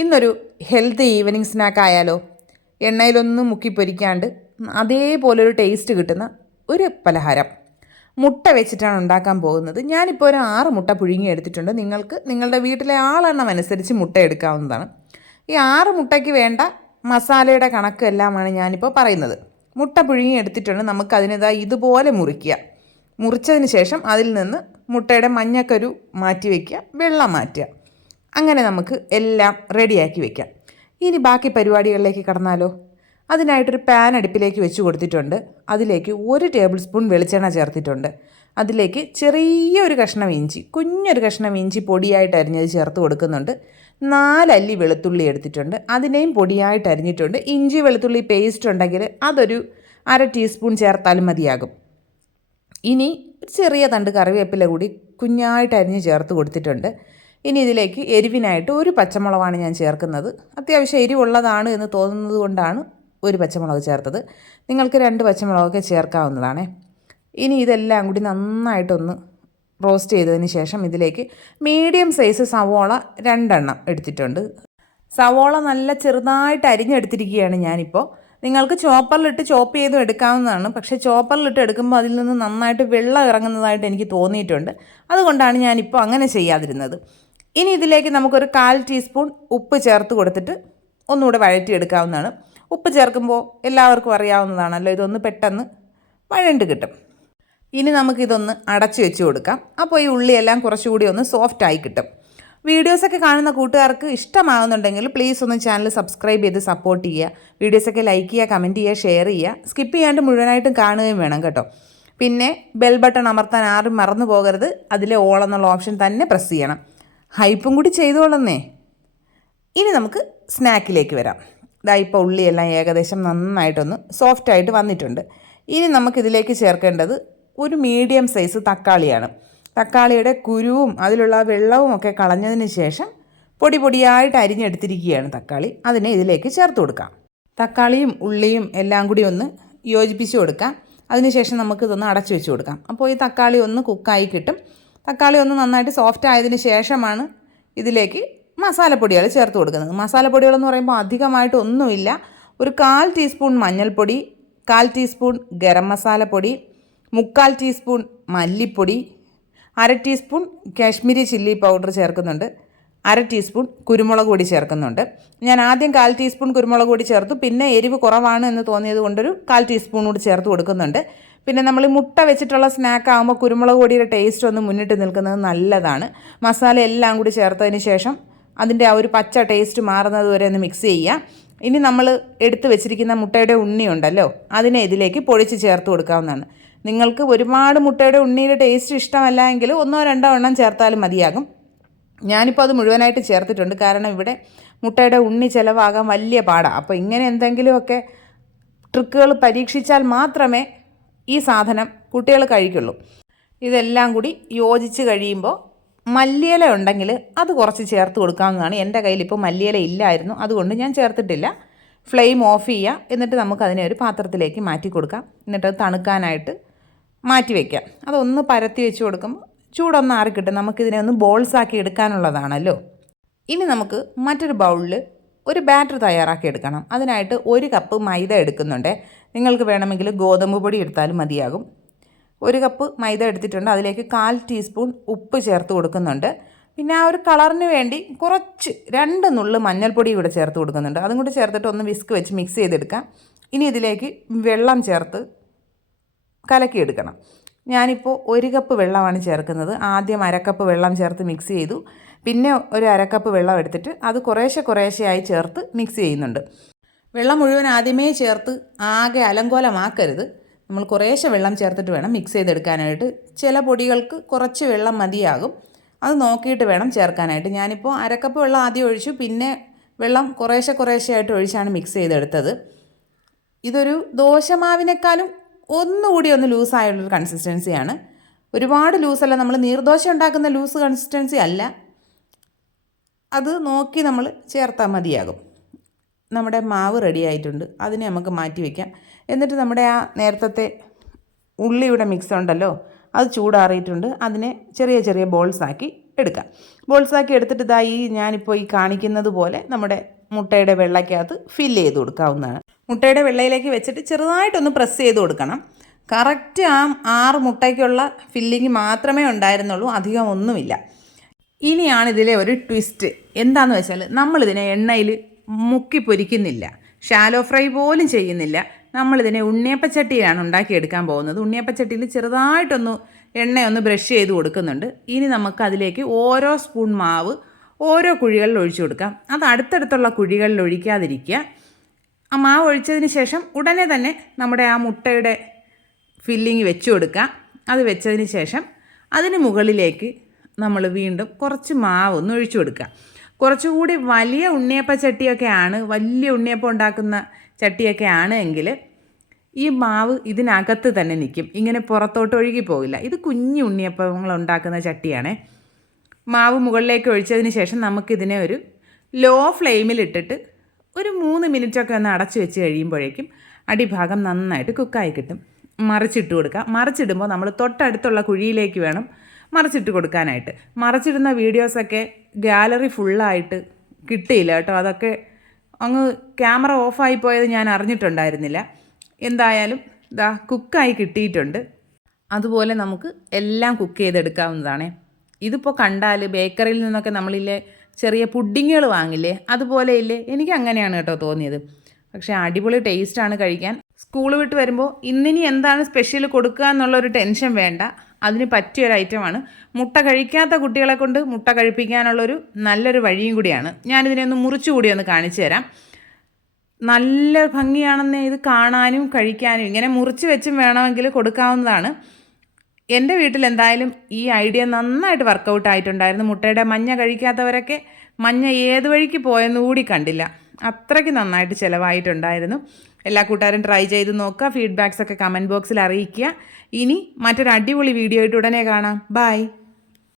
ഇന്നൊരു healthy evening snack ആയാലോ? എണ്ണയിലൊന്നും മുക്കി പൊരിക്കാണ്ട് അതേപോലൊരു ടേസ്റ്റ് കിട്ടുന്ന ഒരു പലഹാരം മുട്ട വെച്ചിട്ടാണ് ഉണ്ടാക്കാൻ പോകുന്നത്. ഞാനിപ്പോൾ ഒരു 6 മുട്ട പുഴുങ്ങി എടുത്തിട്ടുണ്ട്. നിങ്ങൾക്ക് നിങ്ങളുടെ വീട്ടിലെ ആളെണ്ണം അനുസരിച്ച് മുട്ട എടുക്കാവുന്നതാണ്. ഈ 6 മുട്ടയ്ക്ക് വേണ്ട മസാലയുടെ കണക്ക് എല്ലാമാണ് ഞാനിപ്പോൾ പറയുന്നത്. മുട്ട പുഴുങ്ങി എടുത്തിട്ടുണ്ട്. നമുക്കതിനേതാ ഇതുപോലെ മുറിക്കുക. മുറിച്ചതിന് ശേഷം അതിൽ നിന്ന് മുട്ടയുടെ മഞ്ഞക്കരു മാറ്റി വയ്ക്കുക, വെള്ളം മാറ്റുക. അങ്ങനെ നമുക്ക് എല്ലാം റെഡിയാക്കി വെക്കാം. ഇനി ബാക്കി പരിപാടികളിലേക്ക് കടന്നാലോ? അതിനായിട്ടൊരു പാൻ അടുപ്പിലേക്ക് വെച്ച് കൊടുത്തിട്ടുണ്ട്. അതിലേക്ക് 1 ടേബിൾ സ്പൂൺ വെളിച്ചെണ്ണ ചേർത്തിട്ടുണ്ട്. അതിലേക്ക് ചെറിയൊരു കഷ്ണം ഇഞ്ചി, കുഞ്ഞൊരു കഷ്ണം ഇഞ്ചി പൊടിയായിട്ട് അരിഞ്ഞത് ചേർത്ത് കൊടുക്കുന്നുണ്ട്. 4 അല്ലി വെളുത്തുള്ളി എടുത്തിട്ടുണ്ട്, അതിനെയും പൊടിയായിട്ട് അരിഞ്ഞിട്ടുണ്ട്. ഇഞ്ചി വെളുത്തുള്ളി പേസ്റ്റ് ഉണ്ടെങ്കിൽ അതൊരു 1/2 ടീസ്പൂൺ ചേർത്താലും മതിയാകും. ഇനി ചെറിയ തണ്ട് കറിവേപ്പില കൂടി കുഞ്ഞായിട്ട് അരിഞ്ഞ് ചേർത്ത് കൊടുത്തിട്ടുണ്ട്. ഇനി ഇതിലേക്ക് എരിവിനായിട്ട് 1 പച്ചമുളകാണ് ഞാൻ ചേർക്കുന്നത്. അത്യാവശ്യം എരിവുള്ളതാണ് എന്ന് തോന്നുന്നത് കൊണ്ടാണ് 1 പച്ചമുളക് ചേർത്തത്. നിങ്ങൾക്ക് 2 പച്ചമുളകൊക്കെ ചേർക്കാവുന്നതാണ്. ഇനി ഇതെല്ലാം കൂടി നന്നായിട്ടൊന്ന് റോസ്റ്റ് ചെയ്തതിന് ശേഷം ഇതിലേക്ക് മീഡിയം സൈസ് സവോള 2 എണ്ണം എടുത്തിട്ടുണ്ട്. സവോള നല്ല ചെറുതായിട്ട് അരിഞ്ഞെടുത്തിരിക്കുകയാണ് ഞാനിപ്പോൾ. നിങ്ങൾക്ക് ചോപ്പറിലിട്ട് ചോപ്പ് ചെയ്തും എടുക്കാവുന്നതാണ്. പക്ഷേ ചോപ്പറിലിട്ട് എടുക്കുമ്പോൾ അതിൽ നിന്ന് നന്നായിട്ട് വെള്ളം ഇറങ്ങുന്നതായിട്ട് എനിക്ക് തോന്നിയിട്ടുണ്ട്. അതുകൊണ്ടാണ് ഞാനിപ്പോൾ അങ്ങനെ ചെയ്യാതിരുന്നത്. ഇനി ഇതിലേക്ക് നമുക്കൊരു 1/4 ടീസ്പൂൺ ഉപ്പ് ചേർത്ത് കൊടുത്തിട്ട് ഒന്നുകൂടെ വഴറ്റിയെടുക്കാവുന്നതാണ്. ഉപ്പ് ചേർക്കുമ്പോൾ എല്ലാവർക്കും അറിയാവുന്നതാണല്ലോ, ഇതൊന്ന് പെട്ടെന്ന് വഴണ്ട് കിട്ടും. ഇനി നമുക്കിതൊന്ന് അടച്ചു വെച്ച് കൊടുക്കാം. അപ്പോൾ ഈ ഉള്ളിയെല്ലാം കുറച്ചുകൂടി ഒന്ന് സോഫ്റ്റായി കിട്ടും. വീഡിയോസൊക്കെ കാണുന്ന കൂട്ടുകാർക്ക് ഇഷ്ടമാകുന്നുണ്ടെങ്കിൽ പ്ലീസ് ഒന്ന് ചാനൽ സബ്സ്ക്രൈബ് ചെയ്ത് സപ്പോർട്ട് ചെയ്യുക. വീഡിയോസൊക്കെ ലൈക്ക് ചെയ്യുക, കമൻറ്റ് ചെയ്യുക, ഷെയർ ചെയ്യുക. സ്കിപ്പ് ചെയ്യാണ്ട് മുഴുവനായിട്ടും കാണുകയും വേണം കേട്ടോ. പിന്നെ ബെൽ ബട്ടൺ അമർത്താൻ ആരും മറന്നു പോകരുത്. അതിലെ ഓൾ എന്നുള്ള ഓപ്ഷൻ തന്നെ പ്രസ് ചെയ്യണം. ഹൈപ്പും കൂടി ചെയ്തോളുന്നേ. ഇനി നമുക്ക് സ്നാക്കിലേക്ക് വരാം. ഇപ്പോൾ ഉള്ളിയെല്ലാം ഏകദേശം നന്നായിട്ടൊന്ന് സോഫ്റ്റായിട്ട് വന്നിട്ടുണ്ട്. ഇനി നമുക്കിതിലേക്ക് ചേർക്കേണ്ടത് ഒരു മീഡിയം സൈസ് തക്കാളിയാണ്. തക്കാളിയുടെ കുരുവും അതിലുള്ള വെള്ളവും ഒക്കെ കളഞ്ഞതിന് ശേഷം പൊടി പൊടിയായിട്ട് അരിഞ്ഞെടുത്തിരിക്കുകയാണ് തക്കാളി. അതിനെ ഇതിലേക്ക് ചേർത്ത് കൊടുക്കാം. തക്കാളിയും ഉള്ളിയും എല്ലാം കൂടി ഒന്ന് യോജിപ്പിച്ച് കൊടുക്കാം. അതിനുശേഷം നമുക്കിതൊന്ന് അടച്ചു വെച്ച് കൊടുക്കാം. അപ്പോൾ ഈ തക്കാളി ഒന്ന് കുക്കായി കിട്ടും. തക്കാളി ഒന്ന് നന്നായിട്ട് സോഫ്റ്റ് ആയതിന് ശേഷമാണ് ഇതിലേക്ക് മസാലപ്പൊടികൾ ചേർത്ത് കൊടുക്കുന്നത്. മസാലപ്പൊടികളെന്ന് പറയുമ്പോൾ അധികമായിട്ട് ഒന്നുമില്ല. ഒരു 1/4 ടീസ്പൂൺ മഞ്ഞൾപ്പൊടി, 1/4 ടീസ്പൂൺ ഗരം മസാലപ്പൊടി, 3/4 ടീസ്പൂൺ മല്ലിപ്പൊടി, 1/2 ടീസ്പൂൺ കാശ്മീരി ചില്ലി പൗഡർ ചേർക്കുന്നുണ്ട്, 1/2 ടീസ്പൂൺ കുരുമുളക് പൊടി ചേർക്കുന്നുണ്ട്. ഞാൻ ആദ്യം 1/4 ടീസ്പൂൺ കുരുമുളക് പൊടി ചേർത്തു. പിന്നെ എരിവ് കുറവാണ് എന്ന് തോന്നിയത് കൊണ്ടൊരു 1/4 ടീസ്പൂൺ കൂടി ചേർത്ത് കൊടുക്കുന്നുണ്ട്. പിന്നെ നമ്മൾ മുട്ട വെച്ചിട്ടുള്ള സ്നാക്ക് ആകുമ്പോൾ കുരുമുളക് പൊടിയുടെ ടേസ്റ്റ് ഒന്ന് മുന്നിട്ട് നിൽക്കുന്നത് നല്ലതാണ്. മസാല എല്ലാം കൂടി ചേർത്തതിന് ശേഷം അതിൻ്റെ ആ ഒരു പച്ച ടേസ്റ്റ് മാറുന്നത് വരെ ഒന്ന് മിക്സ് ചെയ്യുക. ഇനി നമ്മൾ എടുത്ത് വെച്ചിരിക്കുന്ന മുട്ടയുടെ ഉണ്ണി ഉണ്ടല്ലോ, അതിനെ ഇതിലേക്ക് പൊടിച്ച് ചേർത്ത് കൊടുക്കാവുന്നതാണ്. നിങ്ങൾക്ക് ഒരുപാട് മുട്ടയുടെ ഉണ്ണിയുടെ ടേസ്റ്റ് ഇഷ്ടമല്ല എങ്കിൽ 1-2 എണ്ണം ചേർത്താലും മതിയാകും. ഞാനിപ്പോൾ അത് മുഴുവനായിട്ട് ചേർത്തിട്ടുണ്ട്. കാരണം ഇവിടെ മുട്ടയുടെ ഉണ്ണി ചിലവാകാൻ വലിയ പാടാണ്. അപ്പോൾ ഇങ്ങനെ എന്തെങ്കിലുമൊക്കെ ട്രിക്കുകൾ പരീക്ഷിച്ചാൽ മാത്രമേ ഈ സാധനം കുട്ടികൾ കഴിക്കുള്ളൂ. ഇതെല്ലാം കൂടി യോജിച്ച് കഴിയുമ്പോൾ മല്ലിയില ഉണ്ടെങ്കിൽ അത് കുറച്ച് ചേർത്ത് കൊടുക്കാവുന്നതാണ്. എൻ്റെ കയ്യിലിപ്പോൾ മല്ലിയില ഇല്ലായിരുന്നു, അതുകൊണ്ട് ഞാൻ ചേർത്തിട്ടില്ല. ഫ്ലെയിം ഓഫ് ചെയ്യുക. എന്നിട്ട് നമുക്കതിനെ ഒരു പാത്രത്തിലേക്ക് മാറ്റി കൊടുക്കാം. എന്നിട്ട് അത് തണുക്കാനായിട്ട് മാറ്റി വയ്ക്കാം. അതൊന്ന് പരത്തി വെച്ച് കൊടുക്കുമ്പോൾ ചൂടൊന്ന് ആറിക്കിട്ടും. നമുക്കിതിനെ ഒന്ന് ബോൾസാക്കി എടുക്കാനുള്ളതാണല്ലോ. ഇനി നമുക്ക് മറ്റൊരു ബൗളിൽ ഒരു ബാറ്റർ തയ്യാറാക്കി എടുക്കണം. അതിനായിട്ട് 1 കപ്പ് മൈദ എടുക്കുന്നുണ്ട്. നിങ്ങൾക്ക് വേണമെങ്കിൽ ഗോതമ്പ് പൊടി എടുത്താലും മതിയാകും. 1 കപ്പ് മൈദ എടുത്തിട്ടുണ്ട്. അതിലേക്ക് 1/4 ടീസ്പൂൺ ഉപ്പ് ചേർത്ത് കൊടുക്കുന്നുണ്ട്. പിന്നെ ആ ഒരു കളറിന് വേണ്ടി കുറച്ച് 2 നുള്ള് മഞ്ഞൾപ്പൊടി കൂടെ ചേർത്ത് കൊടുക്കുന്നുണ്ട്. അതും കൂടി ചേർത്തിട്ട് ഒന്ന് വിസ്ക് വെച്ച് മിക്സ് ചെയ്തെടുക്കാം. ഇനി ഇതിലേക്ക് വെള്ളം ചേർത്ത് കലക്കിയെടുക്കണം. ഞാനിപ്പോൾ 1 കപ്പ് വെള്ളമാണ് ചേർക്കുന്നത്. ആദ്യം 1/2 കപ്പ് വെള്ളം ചേർത്ത് മിക്സ് ചെയ്തു. പിന്നെ ഒരു 1/2 കപ്പ് വെള്ളം എടുത്തിട്ട് അത് കുറേശ്ശെയായി ചേർത്ത് മിക്സ് ചെയ്യുന്നുണ്ട്. വെള്ളം മുഴുവൻ ആദ്യമേ ചേർത്ത് ആകെ അലങ്കോലമാക്കരുത്. നമ്മൾ കുറേശ്ശെ വെള്ളം ചേർത്തിട്ട് വേണം മിക്സ് ചെയ്തെടുക്കാനായിട്ട്. ചില പൊടികൾക്ക് കുറച്ച് വെള്ളം മതിയാകും. അത് നോക്കിയിട്ട് വേണം ചേർക്കാനായിട്ട്. ഞാനിപ്പോൾ 1/2 കപ്പ് വെള്ളം ആദ്യം ഒഴിച്ചു. പിന്നെ വെള്ളം കുറേശ്ശെയായിട്ട് ഒഴിച്ചാണ് മിക്സ് ചെയ്തെടുത്തത്. ഇതൊരു ദോശമാവിനേക്കാളും ഒന്നുകൂടി ഒന്ന് ലൂസായുള്ളൊരു കൺസിസ്റ്റൻസിയാണ്. ഒരുപാട് ലൂസല്ല, നമ്മൾ നീർദോശ ഉണ്ടാക്കുന്ന ലൂസ് കൺസിസ്റ്റൻസി അല്ല. അത് നോക്കി നമ്മൾ ചേർത്താൽ മതിയാകും. നമ്മുടെ മാവ് റെഡി ആയിട്ടുണ്ട്. അതിനെ നമുക്ക് മാറ്റി വയ്ക്കാം. എന്നിട്ട് നമ്മുടെ ആ നേരത്തെ ഉള്ളിയുടെ മിക്സ് ഉണ്ടല്ലോ, അത് ചൂടാറിയിട്ടുണ്ട്. അതിനെ ചെറിയ ബോൾസാക്കി എടുക്കാം. ബോൾസാക്കി എടുത്തിട്ട് ഞാനിപ്പോൾ ഈ കാണിക്കുന്നത് പോലെ നമ്മുടെ മുട്ടയുടെ വെള്ളയ്ക്കകത്ത് ഫില്ല് ചെയ്ത് കൊടുക്കാവുന്നതാണ്. മുട്ടയുടെ വെള്ളയിലേക്ക് വെച്ചിട്ട് ചെറുതായിട്ടൊന്ന് പ്രസ് ചെയ്ത് കൊടുക്കണം. കറക്റ്റ് ആ 6 മുട്ടയ്ക്കുള്ള ഫില്ലിങ് മാത്രമേ ഉണ്ടായിരുന്നുള്ളൂ, അധികം ഒന്നുമില്ല. ഇനിയാണ് ഇതിലെ ഒരു ട്വിസ്റ്റ്. എന്താണെന്ന് വെച്ചാൽ നമ്മളിതിനെ എണ്ണയിൽ മുക്കി പൊരിക്കുന്നില്ല, ഷാലോ ഫ്രൈ പോലും ചെയ്യുന്നില്ല. നമ്മളിതിനെ ഉണ്ണിയപ്പച്ചട്ടിയിലാണ് ഉണ്ടാക്കിയെടുക്കാൻ പോകുന്നത്. ഉണ്ണിയപ്പച്ചട്ടിയിൽ ചെറുതായിട്ടൊന്ന് എണ്ണയൊന്ന് ബ്രഷ് ചെയ്ത് കൊടുക്കുന്നുണ്ട്. ഇനി നമുക്ക് അതിലേക്ക് ഓരോ സ്പൂൺ മാവ് ഓരോ കുഴികളിൽ ഒഴിച്ചു കൊടുക്കാം. അത് അടുത്തടുത്തുള്ള കുഴികളിൽ ഒഴിക്കാതിരിക്കുക. ആ മാവ് ഒഴിച്ചതിന് ശേഷം ഉടനെ തന്നെ നമ്മുടെ ആ മുട്ടയുടെ ഫില്ലിങ് വെച്ച് കൊടുക്കുക. അത് വെച്ചതിന് ശേഷം അതിന് മുകളിലേക്ക് നമ്മൾ വീണ്ടും കുറച്ച് മാവ് ഒന്ന് ഒഴിച്ചു കൊടുക്കുക. കുറച്ചുകൂടി വലിയ ഉണ്ണിയപ്പ ചട്ടിയൊക്കെയാണ്, വലിയ ഉണ്ണിയപ്പം ഉണ്ടാക്കുന്ന ചട്ടിയൊക്കെ ആണ് എങ്കിൽ ഈ മാവ് ഇതിനകത്ത് തന്നെ നിൽക്കും, ഇങ്ങനെ പുറത്തോട്ട് ഒഴുകി പോകില്ല. ഇത് കുഞ്ഞു ഉണ്ണിയപ്പങ്ങൾ ഉണ്ടാക്കുന്ന ചട്ടിയാണേ. മാവ് മുകളിലേക്ക് ഒഴിച്ചതിന് ശേഷം നമുക്കിതിനെ ഒരു ലോ ഫ്ലെയിമിലിട്ടിട്ട് ഒരു 3 മിനിറ്റൊക്കെ ഒന്ന് അടച്ചു വെച്ച് കഴിയുമ്പോഴേക്കും അടിഭാഗം നന്നായിട്ട് കുക്കായി കിട്ടും. മറിച്ചിട്ട് കൊടുക്കുക. മറിച്ചിടുമ്പോൾ നമ്മൾ തൊട്ടടുത്തുള്ള കുഴിയിലേക്ക് വേണം മറിച്ചിട്ട് കൊടുക്കാനായിട്ട്. മറിച്ചിടുന്ന വീഡിയോസൊക്കെ ഗാലറി ഫുള്ളായിട്ട് കിട്ടിയില്ല കേട്ടോ. അതൊക്കെ അങ്ങ് ക്യാമറ ഓഫായി പോയത് ഞാൻ അറിഞ്ഞിട്ടുണ്ടായിരുന്നില്ല. എന്തായാലും കുക്കായി കിട്ടിയിട്ടുണ്ട്. അതുപോലെ നമുക്ക് എല്ലാം കുക്ക് ചെയ്തെടുക്കാവുന്നതാണ്. ഇതിപ്പോൾ കണ്ടാൽ ബേക്കറിയിൽ നിന്നൊക്കെ നമ്മളില്ലേ ചെറിയ പുഡിങ്ങുകൾ വാങ്ങില്ലേ, അതുപോലെ ഇല്ലേ, എനിക്ക് അങ്ങനെയാണ് കേട്ടോ തോന്നിയത്. പക്ഷേ അടിപൊളി ടേസ്റ്റാണ് കഴിക്കാൻ. സ്കൂൾ വിട്ട് വരുമ്പോൾ ഇന്നിനി എന്താണ് സ്പെഷ്യൽ കൊടുക്കുക എന്നുള്ളൊരു ടെൻഷൻ വേണ്ട. അതിന് പറ്റിയൊരു ഐറ്റമാണ്. മുട്ട കഴിക്കാത്ത കുട്ടികളെ കൊണ്ട് മുട്ട കഴിപ്പിക്കാനുള്ളൊരു നല്ലൊരു വഴിയും കൂടിയാണ്. ഞാനിതിനെ ഒന്ന് മുറിച്ചുകൂടി ഒന്ന് കാണിച്ചു തരാം. നല്ല ഭംഗിയാണെന്നേ ഇത് കാണാനും കഴിക്കാനും. ഇങ്ങനെ മുറിച്ച് വെച്ചും വേണമെങ്കിൽ കൊടുക്കാവുന്നതാണ്. എൻ്റെ വീട്ടിൽ എന്തായാലും ഈ ഐഡിയ നന്നായിട്ട് വർക്കൗട്ട് ആയിട്ടുണ്ടായിരുന്നു. മുട്ടയുടെ മഞ്ഞ കഴിക്കാത്തവരൊക്കെ മഞ്ഞ ഏത് വഴിക്ക് പോയെന്ന് കൂടി കണ്ടില്ല. അത്രയ്ക്ക് നന്നായിട്ട് ചിലവായിട്ടുണ്ടായിരുന്നു. എല്ലാ കൂട്ടുകാരും ട്രൈ ചെയ്ത് നോക്കുക. ഫീഡ്ബാക്സൊക്കെ കമൻറ്റ് ബോക്സിൽ അറിയിക്കുക. ഇനി മറ്റൊരു അടിപൊളി വീഡിയോ ആയിട്ട് ഉടനെ കാണാം. ബൈ.